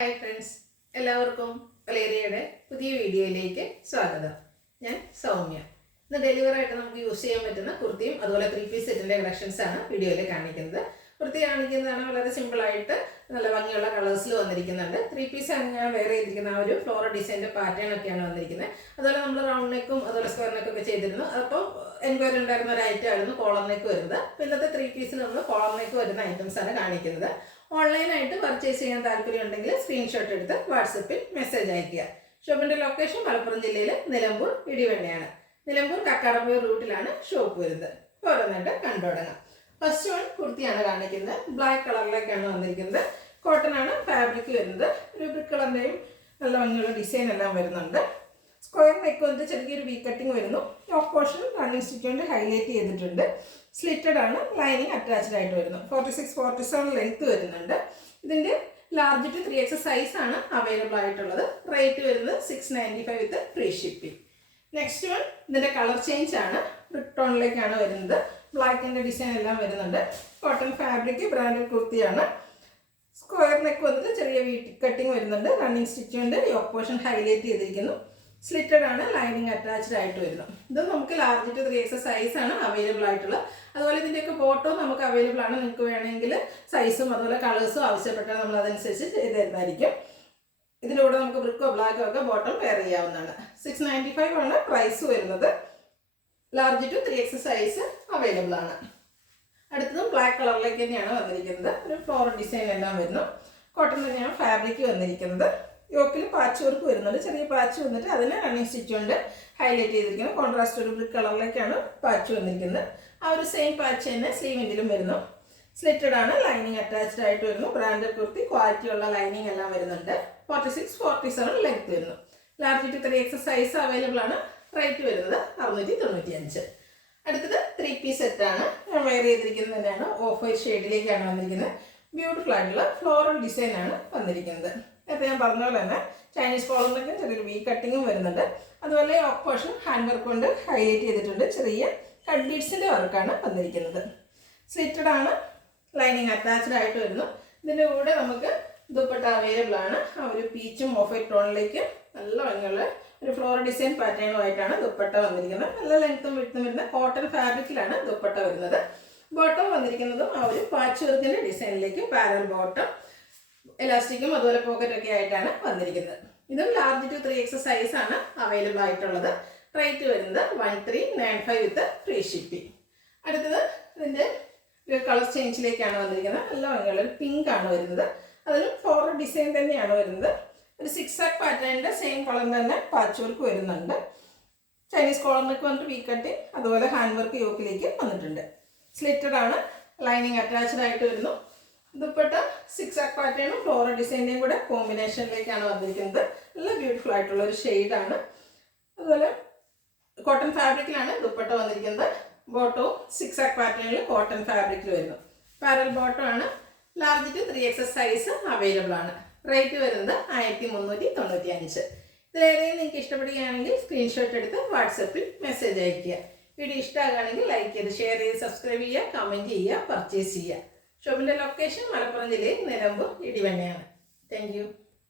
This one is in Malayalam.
ഹായ് ഫ്രണ്ട്സ്, എല്ലാവർക്കും വലേറിയയുടെ പുതിയ വീഡിയോയിലേക്ക് സ്വാഗതം. ഞാൻ സൗമ്യ. ഇന്ന് ഡെലിവറായിട്ട് നമുക്ക് യൂസ് ചെയ്യാൻ പറ്റുന്ന കുർത്തിയും അതുപോലെ 3 പീസ് സെറ്റിൻ്റെ കളക്ഷൻസ് ആണ് വീഡിയോയിൽ കാണിക്കുന്നത്. കുർത്തി കാണിക്കുന്നതാണ് വളരെ സിമ്പിളായിട്ട് നല്ല ഭംഗിയുള്ള കളേഴ്സിൽ വന്നിരിക്കുന്നുണ്ട്. 3 പീസ് ആണ് ഞാൻ വെയർ ചെയ്തിരിക്കുന്ന ആ ഒരു ഫ്ലോറൽ ഡിസൈൻ്റെ പാറ്റേൺ ഒക്കെയാണ് വന്നിരിക്കുന്നത്. അതുപോലെ നമ്മൾ റൗണ്ട് നെക്കും അതുപോലെ സ്ക്വയർ നെക്കൊക്കെ ചെയ്തിരുന്നു. അപ്പോൾ എൻക്വയറി ഉണ്ടായിരുന്ന ഒരു ഐറ്റം ആയിരുന്നു കോളർ നെക്ക് വരുന്നത്. അപ്പോൾ ഇന്നത്തെ 3 പീസിൽ നമ്മൾ കോളർ നെക്ക് വരുന്ന ഐറ്റംസ് ആണ് കാണിക്കുന്നത്. ഓൺലൈനായിട്ട് പർച്ചേസ് ചെയ്യാൻ താല്പര്യമുണ്ടെങ്കിൽ സ്ക്രീൻഷോട്ട് എടുത്ത് വാട്സപ്പിൽ മെസ്സേജ് അയയ്ക്കുക. ഷോപ്പിൻ്റെ ലൊക്കേഷൻ മലപ്പുറം ജില്ലയിൽ നിലമ്പൂർ ഇടിവണ്ണയാണ്. നിലമ്പൂർ കക്കാടംപൊയിൽ റൂട്ടിലാണ് ഷോപ്പ് വരുന്നത്. ഓരോന്നായിട്ട് കണ്ടു തുടങ്ങാം. ഫസ്റ്റ് വൺ കുർത്തിയാണ് കാണിക്കുന്നത്. ബ്ലാക്ക് കളറിലേക്കാണ് വന്നിരിക്കുന്നത്. കോട്ടൺ ആണ് ഫാബ്രിക് വരുന്നത്. ഒരു ബ്രിക്ക് കളറിൻ്റെയും നല്ല ഭംഗിയുള്ള ഡിസൈൻ എല്ലാം വരുന്നുണ്ട്. സ്ക്വയർ നെക്ക് വന്നിട്ട് ചെറിയൊരു വി കട്ടിങ് വരുന്നു. ടോപ്പ് പോർഷൻ റണ്ണിങ് സ്റ്റിച്ച് കൊണ്ട് ഹൈലൈറ്റ് ചെയ്തിട്ടുണ്ട്. സ്ലിറ്റഡ് ആണ്, ലൈനിങ് അറ്റാച്ച്ഡ് ആയിട്ട് വരുന്നു. 46-47 ലെങ്ത് വരുന്നുണ്ട്. ഇതിൻ്റെ ലാർജ് ടു 3X സൈസ് ആണ് അവൈലബിൾ ആയിട്ടുള്ളത്. റേറ്റ് വരുന്നത് 695 വിത്ത് ഫ്രീ ഷിപ്പിംഗ്. നെക്സ്റ്റ് വൺ ഇതിൻ്റെ കളർ ചേഞ്ച് ആണ്. ബ്രിക്ക് ടോണിലേക്കാണ് വരുന്നത്. ബ്ലാക്കിൻ്റെ ഡിസൈൻ എല്ലാം വരുന്നുണ്ട്. കോട്ടൺ ഫാബ്രിക് ബ്രാൻഡഡ് കുർത്തിയാണ്. സ്ക്വയർ നെക്ക് വന്നിട്ട് ചെറിയ വി കട്ടിങ് വരുന്നുണ്ട്. റണ്ണിങ് സ്റ്റിച്ച് കൊണ്ട് യോക്ക് പോർഷൻ ഹൈലൈറ്റ് ചെയ്തിരിക്കുന്നു. സ്ലിറ്റഡ് ആണ്, ലൈനിങ് അറ്റാച്ച്ഡ് ആയിട്ട് വരുന്നു. ഇത് നമുക്ക് ലാർജ് ടു 3X സൈസ് ആണ് അവൈലബിൾ ആയിട്ടുള്ളത്. അതുപോലെ ഇതിൻ്റെയൊക്കെ ബോട്ടോ നമുക്ക് അവൈലബിൾ ആണ്. നിങ്ങൾക്ക് വേണമെങ്കിൽ സൈസും അതുപോലെ കളേഴ്സും ആവശ്യപ്പെട്ടാൽ നമ്മൾ അതനുസരിച്ച് ചെയ്ത് തരുന്നതായിരിക്കും. ഇതിൻ്റെ കൂടെ നമുക്ക് ബ്രിക്കോ ബ്ലാക്കോ ഒക്കെ ബോട്ടം പെയർ ചെയ്യാവുന്നതാണ്. 695 ആണ് പ്രൈസ് വരുന്നത്. Large to 3X size available ആണ്. അടുത്തതും ബ്ലാക്ക് കളറിലേക്ക് തന്നെയാണ് വന്നിരിക്കുന്നത്. ഒരു ഫ്ലോറൽ ഡിസൈൻ എല്ലാം വരുന്നു. കോട്ടൺ തന്നെയാണ് ഫാബ്രിക് വന്നിരിക്കുന്നത്. യോക്കിൽ പാച്ച് വർക്ക് വരുന്നുണ്ട്. ചെറിയ പാച്ച് വന്നിട്ട് അതിന് റണ്ണിങ് സ്റ്റിച്ച് കൊണ്ട് ഹൈലൈറ്റ് ചെയ്തിരിക്കുന്നു. കോൺട്രാസ്റ്റ് ഒരു ബ്രിക്ക് കളറിലേക്കാണ് പാച്ച് വന്നിരിക്കുന്നത്. ആ ഒരു സെയിം പാച്ച് തന്നെ സ്ലീവിൻ്റിലും വരുന്നു. സ്ലിറ്റഡ് ആണ്, ലൈനിങ് അറ്റാച്ച്ഡ് ആയിട്ട് വരുന്നു. ബ്രാൻഡഡ് കുർത്തി, ക്വാളിറ്റിയുള്ള ലൈനിങ് എല്ലാം വരുന്നുണ്ട്. 46-47 ലെങ്ത് വരുന്നു. Large to 3X size available ആണ്. റേറ്റ് വരുന്നത് 695. അടുത്തത് 3 പീസ് സെറ്റാണ്. ഞാൻ വെയർ ചെയ്തിരിക്കുന്നത് തന്നെയാണ്. ഓഫ് വൈറ്റ് ഷെയ്ഡിലേക്കാണ് വന്നിരിക്കുന്നത്. ബ്യൂട്ടിഫുൾ ആയിട്ടുള്ള ഫ്ലോറൽ ഡിസൈൻ ആണ് വന്നിരിക്കുന്നത്. നേരത്തെ ഞാൻ പറഞ്ഞ പോലെ തന്നെ ചൈനീസ് കോളറിനൊക്കെ ചെറിയൊരു വി കട്ടിങ്ങും വരുന്നുണ്ട്. അതുപോലെ ഓഫ് പോർഷൻ ഹാൻഡ് വർക്ക് കൊണ്ട് ഹൈലൈറ്റ് ചെയ്തിട്ടുണ്ട്. ചെറിയ കട്ട് ബീഡ്സിൻ്റെ വർക്കാണ് വന്നിരിക്കുന്നത്. സ്ലിറ്റഡ് ആണ്, ലൈനിങ് അറ്റാച്ച്ഡ് ആയിട്ട് വരുന്നു. ഇതിൻ്റെ കൂടെ നമുക്ക് ദുപ്പട്ട അവൈലബിൾ ആണ്. ആ ഒരു പീച്ചും ഓഫ് വൈറ്റ് ടോണിലേക്ക് നല്ല ഭംഗിയുള്ള ഒരു ഫ്ലോറൽ ഡിസൈൻ പാറ്റേണുമായിട്ടാണ് ദുപ്പട്ട വന്നിരിക്കുന്നത്. നല്ല ലെങ്ത്തും വിഡ്ത്തും വരുന്ന കോട്ടൺ ഫാബ്രിക്കിലാണ് ദുപ്പട്ട വരുന്നത്. ബോട്ടം വന്നിരിക്കുന്നതും ആ ഒരു പാച്ച് വർക്കിൻ്റെ ഡിസൈനിലേക്ക് പാരൽ ബോട്ടം, എലാസ്റ്റിക്കും അതുപോലെ പോക്കറ്റൊക്കെ ആയിട്ടാണ് വന്നിരിക്കുന്നത്. ഇതും ലാർജ് ടു 3X സൈസ് ആണ് അവൈലബിൾ ആയിട്ടുള്ളത്. റേറ്റ് വരുന്നത് 1395 വിത്ത് ഫ്രീ ഷിപ്പിംഗ്. അടുത്തത് ഇതിൻ്റെ ഒരു കളർ ചേഞ്ചിലേക്കാണ് വന്നിരിക്കുന്നത്. നല്ല ഭംഗിയുള്ള ഒരു പിങ്ക് ആണ് വരുന്നത്. അതിലും ഫ്ലോറൽ ഡിസൈൻ തന്നെയാണ് വരുന്നത്. ഒരു 6 പാറ്റേണിൻ്റെ സെയിം കളർ തന്നെ പാച്ച് വർക്ക് വരുന്നുണ്ട്. ചൈനീസ് കോളറിനൊക്കെ വന്നിട്ട് വി കട്ടിങ് അതുപോലെ ഹാൻഡ് വർക്ക് യോക്കിലേക്ക് വന്നിട്ടുണ്ട്. സ്ലിറ്റഡ് ആണ്, ലൈനിങ് അറ്റാച്ച്ഡ് ആയിട്ട് വരുന്നു. ദുപ്പട്ട 6 പാറ്റേണും ഫ്ലോറൽ ഡിസൈൻ്റെയും കൂടെ കോമ്പിനേഷനിലേക്കാണ് വന്നിരിക്കുന്നത്. നല്ല ബ്യൂട്ടിഫുൾ ആയിട്ടുള്ള ഒരു ഷെയ്ഡാണ്. അതുപോലെ കോട്ടൺ ഫാബ്രിക്കിലാണ് ദുപ്പട്ട വന്നിരിക്കുന്നത്. ബോട്ടവും 6 പാറ്റേണിൽ കോട്ടൺ ഫാബ്രിക്കിൽ വരുന്നു. പാരൽ ബോട്ടം ആണ്. Large to 3X size available ആണ്. റേറ്റ് വരുന്നത് 1395. ഇതിലേതെങ്കിലും നിങ്ങൾക്ക് ഇഷ്ടപ്പെടുകയാണെങ്കിൽ സ്ക്രീൻഷോട്ട് എടുത്ത് വാട്സപ്പിൽ മെസ്സേജ് അയയ്ക്കുക. വീഡിയോ ഇഷ്ടമാകുകയാണെങ്കിൽ ലൈക്ക് ചെയ്ത് ഷെയർ ചെയ്ത് സബ്സ്ക്രൈബ് ചെയ്യുക, കമൻറ്റ് ചെയ്യുക, പർച്ചേസ് ചെയ്യുക. ഷോപ്പിൻ്റെ ലൊക്കേഷൻ മലപ്പുറം ജില്ലയിൽ നിലമ്പൂർ ഇടിവണ്ണയാണ്. Thank you.